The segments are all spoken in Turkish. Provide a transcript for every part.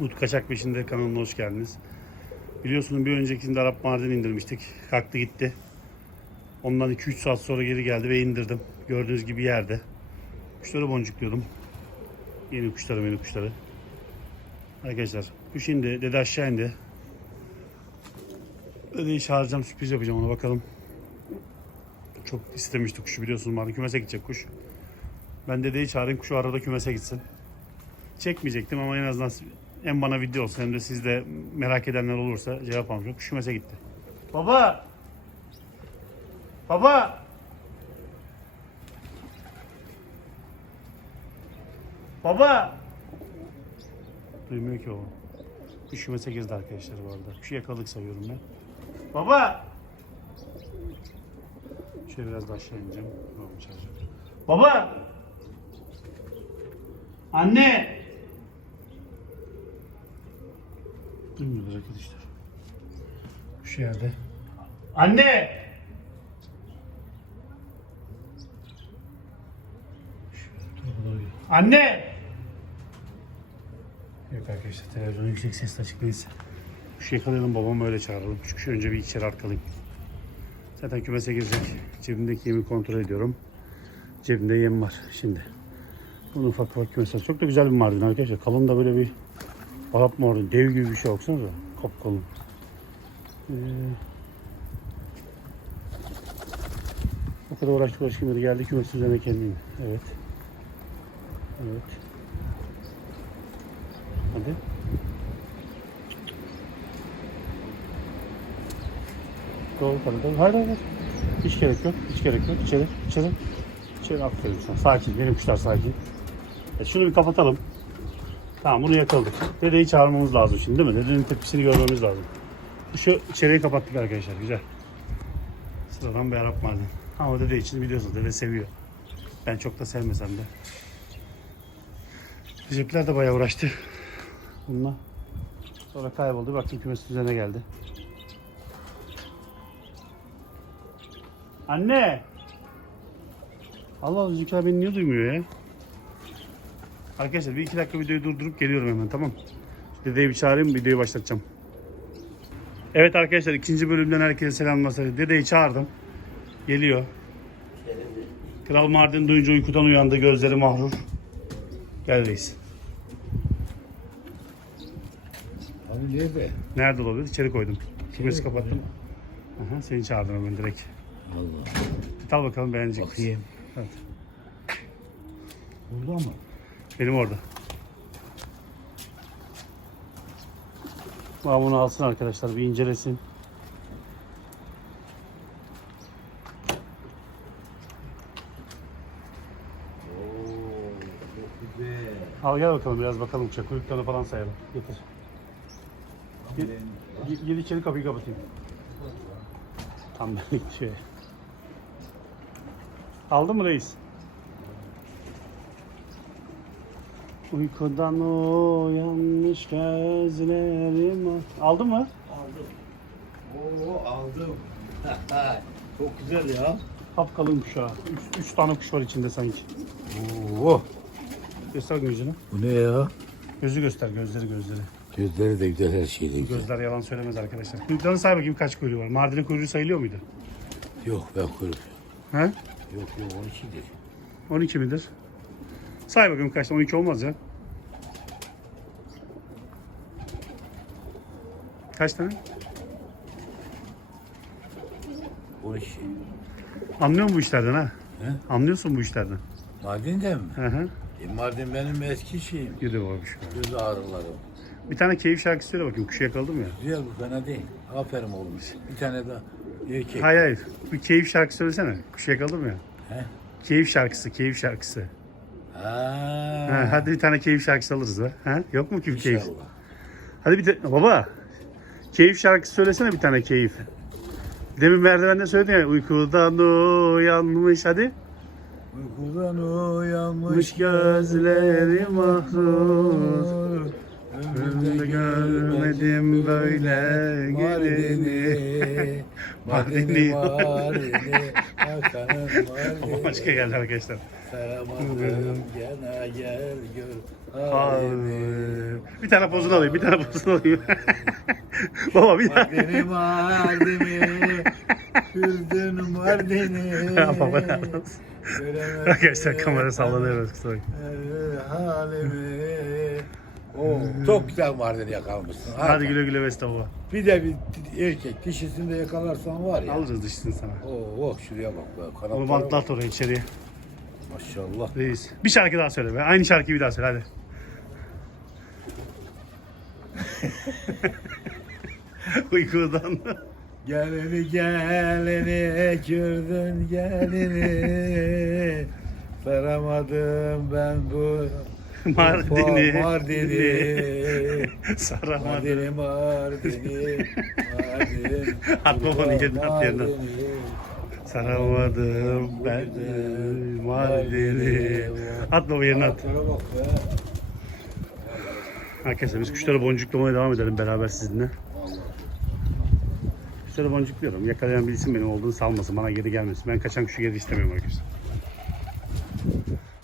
Ut Kaçak Peşinde kanalına hoş geldiniz. Biliyorsunuz bir öncekinde Arap Mardin indirmiştik. Kalktı gitti. Ondan 2-3 saat sonra geri geldi ve indirdim. Gördüğünüz gibi yerde. Kuşları boncukluyordum. Yeni kuşları yeni kuşları. Arkadaşlar kuş indi. Dede aşağı indi. Dedeyi çağıracağım sürpriz yapacağım ona bakalım. Çok istemişti kuşu biliyorsunuz. Mardin kümese gidecek kuş. Ben dedeyi çağırayım kuşu arada kümese gitsin çekmeyecektim ama en azından hem bana video olsun hem de siz de merak edenler olursa cevap almışım. Kuşumese gitti. Baba! Baba! Baba! Duymuyor ki baba. Kuşumese girdi arkadaşlar bu arada. Kuşu yakaladık sayıyorum ben. Baba! Şöyle biraz daha aşağı ineceğim. Baba! Anne! Duymuyorlar arkadaşlar. Şu yerde. Anne! Anne! Evet arkadaşlar televizyonu yüksek sesle açıklayız. Şu yakalayalım babamı öyle çağıralım. Kuşu önce bir içeri arkalayayım. Zaten kümese girecek. Cebimdeki yemi kontrol ediyorum. Cebimde yem var şimdi. Bunu ufak ufak kümese. Çok da güzel bir mardin arkadaşlar. Kalın da böyle bir Arap mardin. Dev gibi bir şey baksanıza. Kapkalın. Ee, o kadar uğraştık uğraştık. Geldi kümesi üzerine kendim. Evet. Evet. Hadi. Doğru kadar. Doğru. Hayır. Hiç gerek yok. Hiç gerek yok. İçeri. İçeri. İçeri aferin sana. Sakin. Benim kuşlar sakin. E şunu bir kapatalım. Tamam bunu yakaladık. Dedeyi çağırmamız lazım şimdi değil mi? Dedenin tepkisini görmemiz lazım. Şu içeriği kapattık arkadaşlar. Güzel. Sıradan bir Arap mardin. Ama dede için biliyorsunuz dede seviyor. Ben çok da sevmesem de. Recepler de bayağı uğraştı. Bununla. Sonra kayboldu. Baktım kümesin üzerine geldi. Anne! Allah bizimkiler beni niye duymuyor ya? Arkadaşlar bir iki dakika videoyu durdurup geliyorum hemen tamam. Dedeyi bir çağırayım videoyu başlatacağım. Evet arkadaşlar ikinci bölümden herkese selamlar. Dedeyi çağırdım. Geliyor. Kral Mardin duyunca uykudan uyandı gözleri mahrur. Gel reis. Abi nerede? Nerede olabilir? İçeri koydum. Kümesi kapattım. Aha, seni çağırdım hemen direkt. Allah. Git al bakalım beğenecek? Bakayım. Evet. Burada mı? Benim orada. Bana bunu alsın arkadaşlar bir incelesin. Al gel bakalım biraz bakalım kuşa. Kuyruklarını falan sayalım. Getir. Gir, gir içeri kapıyı kapatayım. Tam benlik şey. Aldın mı reis? Uykudan uyanmış gözlerim. Aldın mı? Aldım. Oo aldım. çok güzel ya. Kapkalın kuşağı. Üç, üç tane kuş var içinde sanki. Oo. Göster gözünü. Bu ne ya? Gözü göster, gözleri gözleri. Gözleri de güzel her şey de güzel. Gözler yalan söylemez arkadaşlar. Kuyruklarını say bakayım kaç kuyruğu var. Mardin'in kuyruğu sayılıyor muydu? Yok ben kuyruk. He? Yok yok 12 değil. 12 midir? Say bakayım kaç tane? 12 olmaz ya. Kaç tane? 12. Anlıyor musun bu işlerden ha? He? Anlıyorsun bu işlerden. Mardin'de mi? Hı hı. E, Mardin benim eski şeyim. Yürü babuş. Göz ağrılarım. Bir tane keyif şarkısı söyle bakayım. Kuşu yakaladım ya. Güzel bu fena değil. Aferin oğlum. Bir tane daha erkek. Hayır hayır. Bir keyif şarkısı söylesene. Kuşu yakaladım ya. He? Keyif şarkısı, keyif şarkısı. Ha, Ha. hadi bir tane keyif şarkısı alırız be. Ha? Yok mu keyif? İnşallah. Hadi bir de baba. Keyif şarkısı söylesene bir tane keyif. Demin merdivende söyledin ya uykudan uyanmış hadi. Uykudan uyanmış Mış gözleri mahzun. Ömrümde görmedim böyle geleni. Mardin'i, Mardin'i. Hakan'ın Mardin'i. başka geldi arkadaşlar. Saramadım gene gel gör Halimi. Bir tane pozunu alayım, bir tane pozunu alayım. Baba bir tane. Mardin'i Mardin'i Kürdün Mardin'i baba. Göremezsin Arkadaşlar kamera sallanıyor. bakma. Halimi Oo, çok güzel Mardin'i yakalamışsın. Hadi güle güle Vesta baba. Bir de bir erkek dişisini de yakalarsan var ya. Alırız dişini sana. Oo, oh, şuraya bak be. Onu Kanatlara bantla bak. at oraya içeriye. Maşallah. Reis. Bir şarkı daha söyle be. Aynı şarkıyı bir daha söyle hadi. Uykudan. Gelini gelini Kürdün gelini Saramadım ben bu Mardin'i. Mardin'i Saramadı. Mardin'i Mardin'i Mardin At babanın yerine, at yerine. Mardin'i. Saramadım ben de Mardin'i. At baba yerine at. Arkadaşlar biz kuşları boncuklamaya devam edelim beraber sizinle. Kuşları boncukluyorum. Yakalayan bilsin benim olduğunu salmasın. Bana geri gelmesin. Ben kaçan kuşu geri istemiyorum arkadaşlar.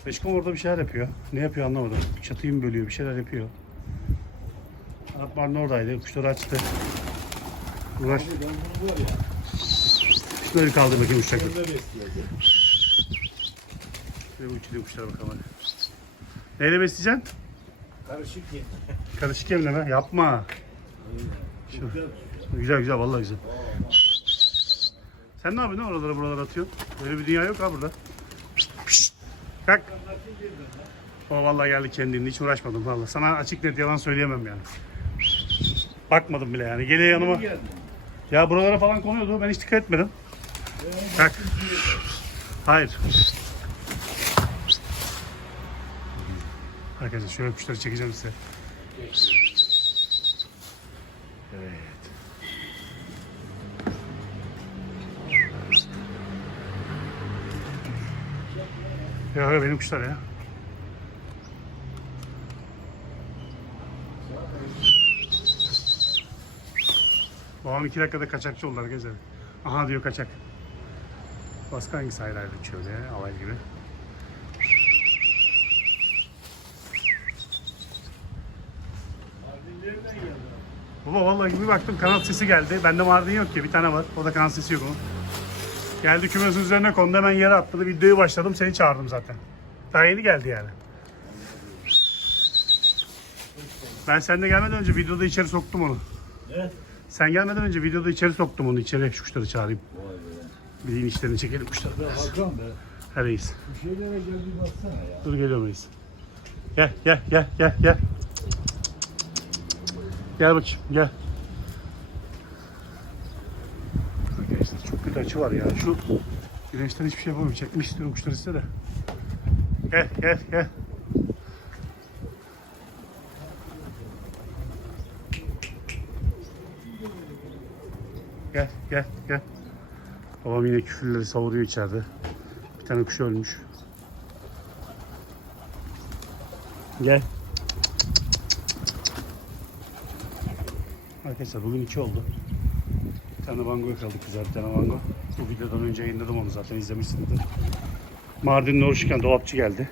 Beşkom orada bir şeyler yapıyor. Ne yapıyor anlamadım. Çatıyı mı bölüyor bir şeyler yapıyor. Arap Martin oradaydı. Kuşları açtı. Uğraş. Şunları bir kaldır bakayım besleyeceğim. Şöyle bir uçuruyor kuşlara bakalım. Neyle besleyeceksin? Karışık ye. Karışık yemle mi? Yapma. Güzel. Güzel güzel vallahi güzel. Sen ne yapıyorsun oralara buralara atıyorsun? Böyle bir dünya yok ha burada. Kalk. O vallahi geldi kendini hiç uğraşmadım vallahi. Sana açık net yalan söyleyemem yani. Bakmadım bile yani. Geliyor yanıma. Ya buralara falan konuyordu. Ben hiç dikkat etmedim. Kalk. Hayır. Arkadaşlar şöyle kuşları çekeceğim size. Evet. Ya benim kuşlar ya. Babam iki dakikada kaçakçı oldu arkadaşlar. Aha diyor kaçak. Başka hangisi ayrı şöyle alay gibi. Baba vallahi bir baktım kanat sesi geldi. Bende Mardin yok ki bir tane var. O da kanat sesi yok onun. Geldi kümesin üzerine kondu hemen yere atladı. Videoyu başladım seni çağırdım zaten. Daha yeni geldi yani. Ben sende gelmeden önce videoda içeri soktum onu. Ne? Sen gelmeden önce videoda içeri soktum onu içeri. Şu kuşları çağırayım. Vay be. Bileyim işlerini çekelim kuşları Be biraz. Hakan be. Her reis. Bu şeylere gel bir baksana ya. Dur geliyorum reis. Gel gel gel gel gel. Gel bakayım gel. Arkadaşlar çok kötü açı var ya. Şu güneşten hiçbir şey yapamıyorum. Çekmek istiyorum kuşları size de. Gel gel gel. Gel gel gel. Babam yine küfürleri savuruyor içeride. Bir tane kuş ölmüş. Gel. Arkadaşlar bugün iki oldu. Bir tane bango yakaladık güzel bir tane bango. Bu videodan önce yayınladım onu zaten izlemişsinizdir. Mardin'in oruçken dolapçı geldi.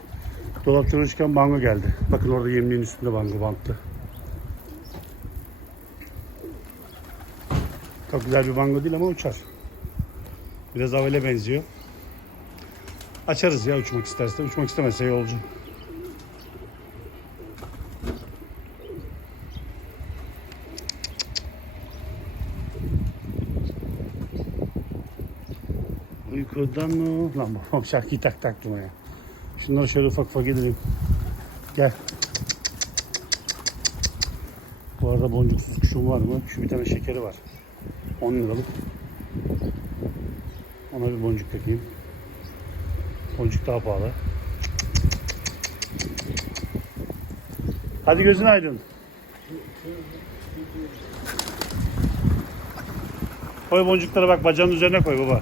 Dolapçı oruçken bango geldi. Bakın orada yemliğin üstünde bango banttı. Çok güzel bir bango değil ama uçar. Biraz avele benziyor. Açarız ya uçmak isterse. Uçmak istemezse yolcu. Uykudan mı? Lan babam şarkıyı tak taktım ya. Şunları şöyle ufak ufak edelim. Gel. Bu arada boncuksuz kuşum var mı? Şu bir tane şekeri var. 10 liralık. Ona bir boncuk takayım. Boncuk daha pahalı. Hadi gözün aydın. Koy boncukları bak bacağın üzerine koy baba.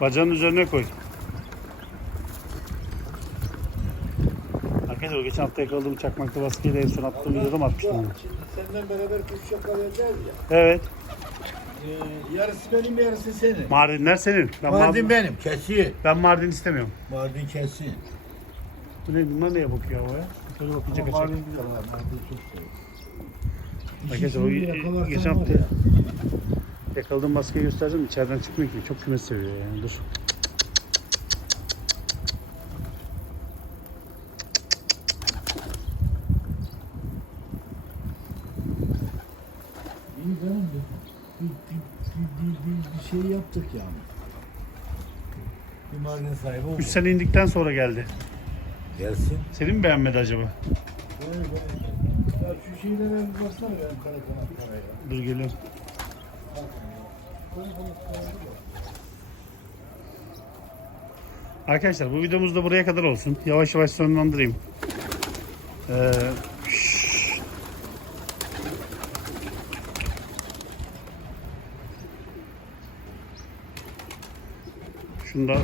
Bacağın üzerine koy. Arkadaşlar o geçen hafta yakaladığım çakmaklı baskıyla en son attığım videoda mı atmıştım onu? Şimdi senden beraber kuş yakalayacağız ya. Evet. Ee, yarısı benim yarısı senin. Mardinler senin. Ben Mardin benim. Kesin. ben Mardin istemiyorum. Mardin kesin. Bu ne? Bunlar neye bakıyor havaya? Şöyle bakınca Ama kaçak. Mardin güzel ha. Mardin çok seviyorum. Arkadaşlar o geçen hafta. Yakaladığım maskeyi göstereceğim. İçeriden çıkmıyor ki. Çok kümes seviyor yani. Dur. İyi canım. Bir, bir, bir, bir, bir, bir şey yaptık yani. Bir Mardin sahibi oldu. Üç sene indikten sonra geldi. Gelsin. Senin mi beğenmedi acaba? Evet, evet. Ya şu şeylere bir baksana benim kara kanatlara ya. Dur geliyorum. Arkadaşlar bu videomuz da buraya kadar olsun. Yavaş yavaş sonlandırayım. Ee, şunu da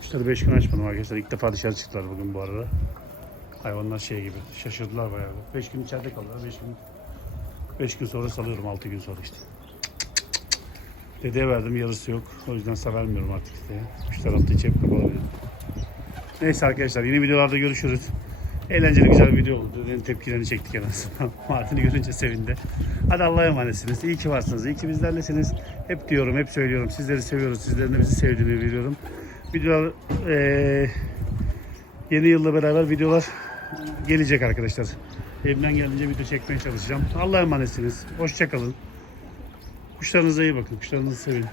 Kuşları 5 gün açmadım arkadaşlar. İlk defa dışarı çıktılar bugün bu arada. Hayvanlar şey gibi şaşırdılar bayağı. 5 gün içeride kaldılar. 5 gün 5 gün sonra salıyorum 6 gün sonra işte. Dedeye verdim yarısı yok. O yüzden vermiyorum artık işte. Üç tarafta içi hep kapalı. Neyse arkadaşlar yeni videolarda görüşürüz. Eğlenceli güzel bir video oldu. Dedenin tepkilerini çektik en azından. Martin'i görünce sevindi. Hadi Allah'a emanetsiniz. İyi ki varsınız. İyi ki bizlerlesiniz. Hep diyorum, hep söylüyorum. Sizleri seviyoruz. Sizlerin de bizi sevdiğini biliyorum. Videolar eee Yeni yılla beraber videolar gelecek arkadaşlar. Elimden geldiğince video çekmeye çalışacağım. Allah'a emanetsiniz. Hoşçakalın. Kuşlarınıza iyi bakın. Kuşlarınızı sevin.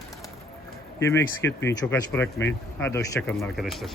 Yemi eksik etmeyin. Çok aç bırakmayın. Hadi hoşçakalın arkadaşlar.